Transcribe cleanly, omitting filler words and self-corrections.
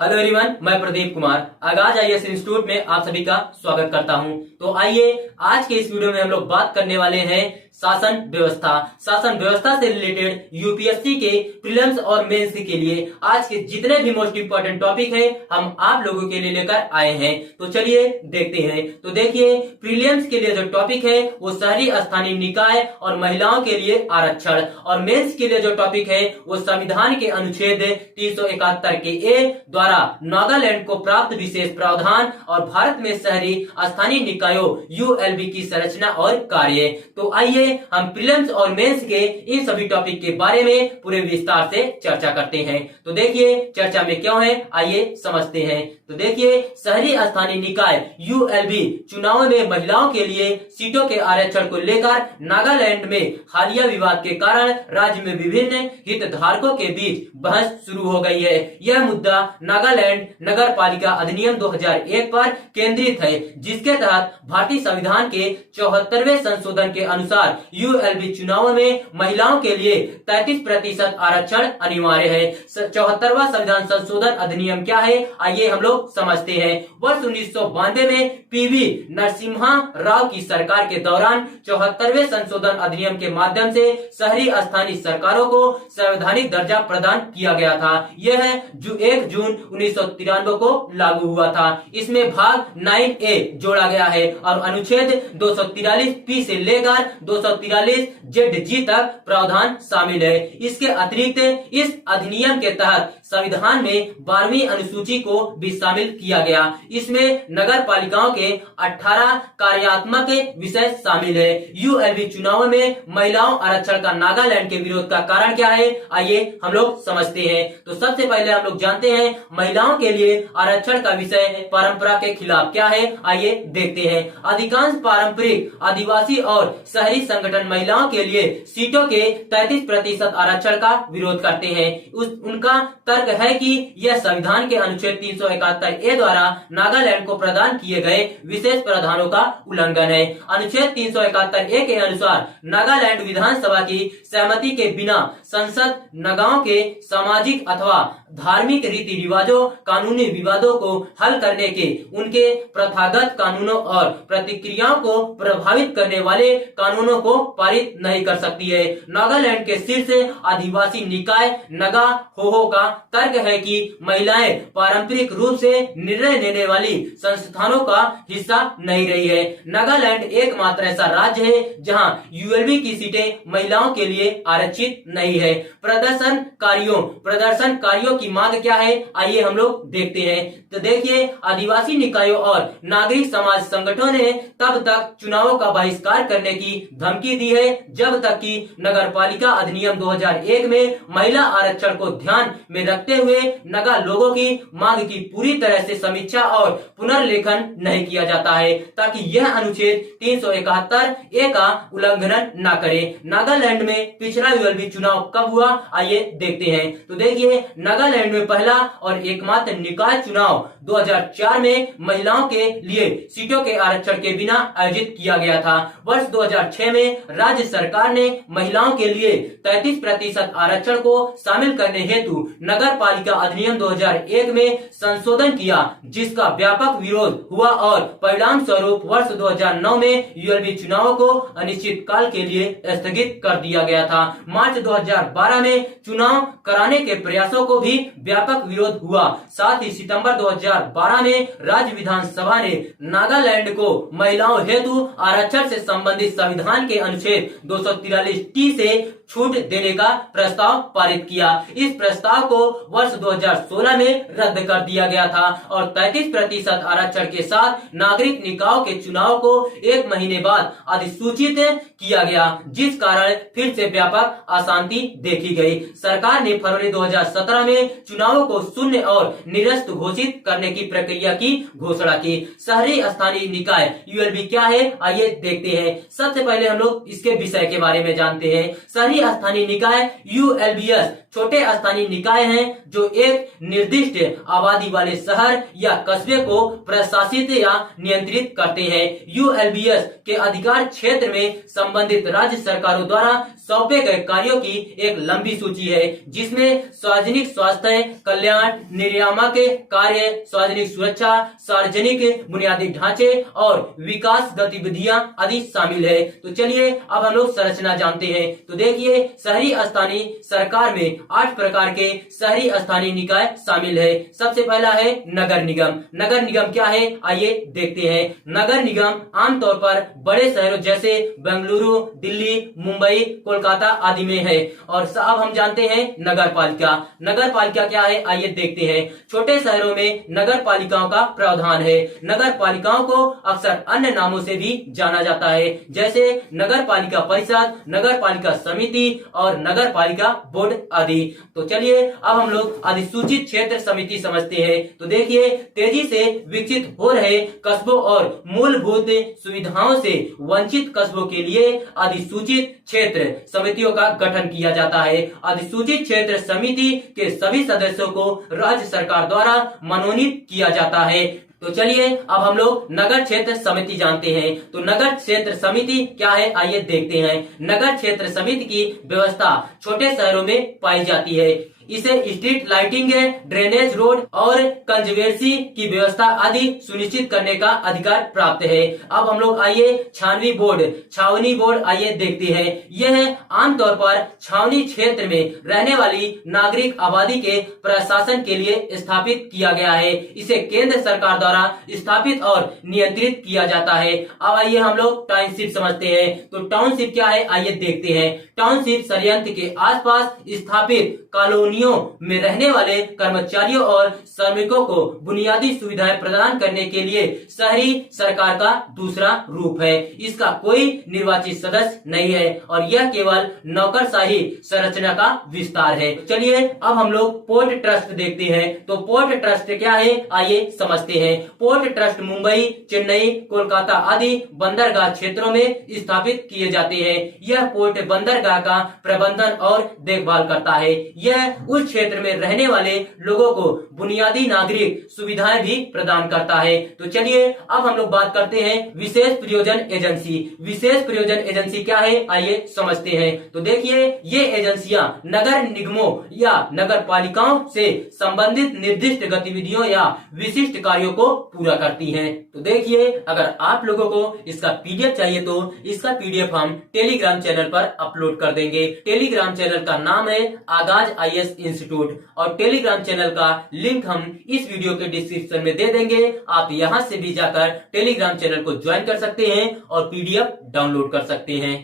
Hello everyone, मैं प्रदीप कुमार आगाज IAS institute में आप सभी का स्वागत करता हूं। तो आइए आज के इस वीडियो में हम लोग बात करने वाले हैं शासन व्यवस्था से रिलेटेड यूपीएससी के प्रीलिम्स और मेंस के लिए आज के जितने भी मोस्ट इंपोर्टेंट टॉपिक हैं हम आप लोगों के लिए लेकर आए हैं। तो चलिए देखते हैं। तो देखिए, प्रीलिम्स के लिए जो टॉपिक है वो शहरी स्थानीय निकाय और महिलाओं के लिए आरक्षण, और मेंस के लिए जो टॉपिक है वो संविधान के अनुच्छेद 371 के ए द्वारा नागालैंड को प्राप्त विशेष प्रावधान और भारत में शहरी स्थानीय निकायों यूएलबी की संरचना और कार्य। तो आइए हम प्रीलिम्स और मेंस के इन सभी टॉपिक के बारे में पूरे विस्तार से चर्चा करते हैं। तो देखिए चर्चा में क्यों है, आइए समझते हैं। तो देखिए, शहरी स्थानीय निकाय यूएलबी चुनाव में महिलाओं के लिए सीटों के आरक्षण को लेकर नागालैंड में हालिया विवाद के कारण राज्य में विभिन्न हितधारकों के बीच बहस शुरू हो गई है। यह मुद्दा नागालैंड नगर पालिका अधिनियम 2001 पर केंद्रित है, जिसके तहत भारतीय संविधान के 74वें संशोधन के अनुसार यूएलबी चुनाव में महिलाओं के लिए 33% आरक्षण अनिवार्य है। 74वां संविधान संशोधन अधिनियम क्या है, आइए हम लोग समझते हैं। वर्ष 1992 में पीवी नरसिम्हा राव की सरकार के दौरान 74वें संशोधन अधिनियम के माध्यम से शहरी स्थानीय सरकारों को संवैधानिक दर्जा प्रदान किया गया था। यह 1 जून 1993 को लागू हुआ था। इसमें भाग 9A जोड़ा गया है और अनुच्छेद 243 पी से लेकर 243 ZG तक प्रावधान शामिल है। इसके अतिरिक्त इस अधिनियम के तहत संविधान में 12वीं अनुसूची को भी शामिल किया गया। इसमें नगर पालिकाओं के 18 कार्यात्मक विषय शामिल है। यूएलबी चुनाव में महिलाओं आरक्षण का नागालैंड के विरोध का कारण क्या है, आइए हम लोग समझते हैं। तो सबसे पहले हम लोग जानते हैं महिलाओं के लिए आरक्षण का विषय परंपरा के खिलाफ क्या है, आइए देखते हैं। अधिकांश पारंपरिक आदिवासी और शहरी संगठन महिलाओं के लिए सीटों के 33% आरक्षण का विरोध करते हैं। उनका तर्क है कि यह संविधान के अनुच्छेद 371 द्वारा नागालैंड को प्रदान किए गए विशेष प्रावधानों का उल्लंघन है। अनुच्छेद 371 के अनुसार नागालैंड विधानसभा की सहमति के बिना संसद नगाओं के सामाजिक अथवा धार्मिक रीति रिवाजों कानूनी विवादों को हल करने के उनके प्रथागत कानूनों और प्रतिक्रियाओं को प्रभावित करने वाले कानूनों को पारित नहीं कर सकती है। नागालैंड के शीर्ष आदिवासी निकाय नगा होहो का तर्क है कि महिलाएं पारंपरिक रूप से निर्णय लेने वाली संस्थानों का हिस्सा नहीं रही है। नागालैंड एकमात्र ऐसा राज्य है जहां यूएलबी की सीटें महिलाओं के लिए आरक्षित नहीं है। प्रदर्शनकारियों की मांग क्या है, आइए हम लोग देखते हैं। तो देखिए, आदिवासी निकायों और नागरिक समाज संगठनों ने तब तक चुनावों का बहिष्कार करने की धमकी दी है जब तक कि नगर पालिका अधिनियम 2001 में महिला आरक्षण को ध्यान में रखते हुए नगा लोगों की मांग की पूरी तरह से समीक्षा और पुनर्लेखन नहीं किया जाता है, ताकि यह अनुच्छेद 371 ए का उल्लंघन न करे। नागालैंड में पिछला यूएलबी चुनाव कब हुआ, आइए देखते हैं। तो देखिए, नागालैंड में पहला और एकमात्र निकाय चुनाव 2004 में महिलाओं के लिए सीटों के आरक्षण के बिना आयोजित किया गया था। वर्ष 2006 में राज्य सरकार ने महिलाओं के लिए 33% आरक्षण को शामिल करने हेतु नगर पालिका अधिनियम 2001 में संशोधन किया, जिसका व्यापक विरोध हुआ और परिणाम स्वरूप वर्ष 2009 में यूएलबी चुनावों को अनिश्चित काल के लिए स्थगित कर दिया गया था। मार्च 2012 में चुनाव कराने के प्रयासों को भी व्यापक विरोध हुआ। साथ ही सितंबर 2012 में राज्य विधानसभा ने नागालैंड को महिलाओं हेतु आरक्षण से संबंधित संविधान के अनुच्छेद 243 टी से छूट देने का प्रस्ताव पारित किया। इस प्रस्ताव को वर्ष 2016 में रद्द कर दिया गया था और 33% आरक्षण के साथ नागरिक निकायों के चुनाव को 1 महीने बाद अधिसूचित किया गया, जिस कारण फिर से व्यापक अशांति देखी गई। सरकार ने फरवरी 2017 में चुनावों को शून्य और निरस्त घोषित करने की प्रक्रिया की घोषणा की। शहरी स्थानीय निकाय यूएलबी क्या है, आइए देखते हैं। सबसे पहले हम लोग इसके विषय के बारे में जानते हैं। शहरी स्थानीय निकाय यूएलबीएस छोटे स्थानीय निकाय हैं जो एक निर्दिष्ट आबादी वाले शहर या कस्बे को प्रशासित या नियंत्रित करते हैं। यूएलबीएस के अधिकार क्षेत्र में संबंधित राज्य सरकारों द्वारा सौंपे गए कार्यों की एक लंबी सूची है, जिसमें सार्वजनिक स्वास्थ्य, कल्याण, नियामक कार्य, सार्वजनिक सुरक्षा, सार्वजनिक बुनियादी ढांचे और विकास गतिविधियां आदि शामिल है। तो चलिए अब हम लोग संरचना जानते हैं। तो देखिए, शहरी स्थानीय सरकार में 8 प्रकार के शहरी स्थानीय निकाय शामिल है। सबसे पहला है नगर निगम। नगर निगम क्या है, आइए देखते हैं। नगर निगम आमतौर पर बड़े शहरों जैसे बेंगलुरु, दिल्ली, मुंबई, कोलकाता आदि में है। और अब हम जानते हैं नगर पालिका। नगर पालिका क्या है, आइए देखते हैं। छोटे शहरों में नगर पालिकाओं का प्रावधान है। नगर पालिकाओं को अक्सर अन्य नामों से भी जाना जाता है, जैसे नगर पालिका परिषद, नगर पालिका समिति और नगर पालिका बोर्ड आदि। तो चलिए अब हम लोग अधिसूचित क्षेत्र समिति समझते हैं। तो देखिए, तेजी से विकसित हो रहे कस्बों और मूलभूत सुविधाओं से वंचित कस्बों के लिए अधिसूचित क्षेत्र समितियों का गठन किया जाता है। अधिसूचित क्षेत्र समिति के सभी सदस्यों को राज्य सरकार द्वारा मनोनीत किया जाता है। तो चलिए अब हम लोग नगर क्षेत्र समिति जानते हैं। तो नगर क्षेत्र समिति क्या है, आइए देखते हैं। नगर क्षेत्र समिति की व्यवस्था छोटे शहरों में पाई जाती है। इसे स्ट्रीट लाइटिंग, ड्रेनेज, रोड और कंजर्वेंसी की व्यवस्था आदि सुनिश्चित करने का अधिकार प्राप्त है। अब हम लोग आइए छावनी बोर्ड आइए देखते हैं। यह आमतौर पर छावनी क्षेत्र में रहने वाली नागरिक आबादी के प्रशासन के लिए स्थापित किया गया है। इसे केंद्र सरकार द्वारा स्थापित और नियंत्रित किया जाता है। अब आइए हम लोग टाउनशिप समझते हैं। तो टाउनशिप क्या है, आइए देखते हैं। टाउनशिप संयंत्र के आसपास स्थापित कॉलोनियों में रहने वाले कर्मचारियों और श्रमिकों को बुनियादी सुविधाएं प्रदान करने के लिए शहरी सरकार का दूसरा रूप है। इसका कोई निर्वाचित सदस्य नहीं है और यह केवल नौकरशाही संरचना का विस्तार है। चलिए अब हम लोग पोर्ट ट्रस्ट देखते हैं। तो पोर्ट ट्रस्ट क्या है, आइए समझते हैं। पोर्ट ट्रस्ट मुंबई, चेन्नई, कोलकाता आदि बंदरगाह क्षेत्रों में स्थापित किए जाते हैं। यह पोर्ट बंदरगाह का प्रबंधन और देखभाल करता है। यह उस क्षेत्र में रहने वाले लोगों को बुनियादी नागरिक सुविधाएं भी प्रदान करता है। तो चलिए अब हम लोग बात करते हैं विशेष प्रयोजन एजेंसी। विशेष प्रयोजन एजेंसी क्या है, आइए समझते हैं। तो देखिए, ये एजेंसियां नगर निगमों या नगर पालिकाओं से संबंधित निर्दिष्ट गतिविधियों या विशिष्ट कार्यों को पूरा करती हैं। तो देखिए, अगर आप लोगों को इसका पीडीएफ चाहिए तो इसका पीडीएफ हम टेलीग्राम चैनल पर अपलोड कर देंगे। टेलीग्राम चैनल का नाम है आगाज आईएएस इंस्टीट्यूट और टेलीग्राम चैनल का लिंक हम इस वीडियो के डिस्क्रिप्शन में दे देंगे। आप यहां से भी जाकर टेलीग्राम चैनल को ज्वाइन कर सकते हैं और पीडीएफ डाउनलोड कर सकते हैं।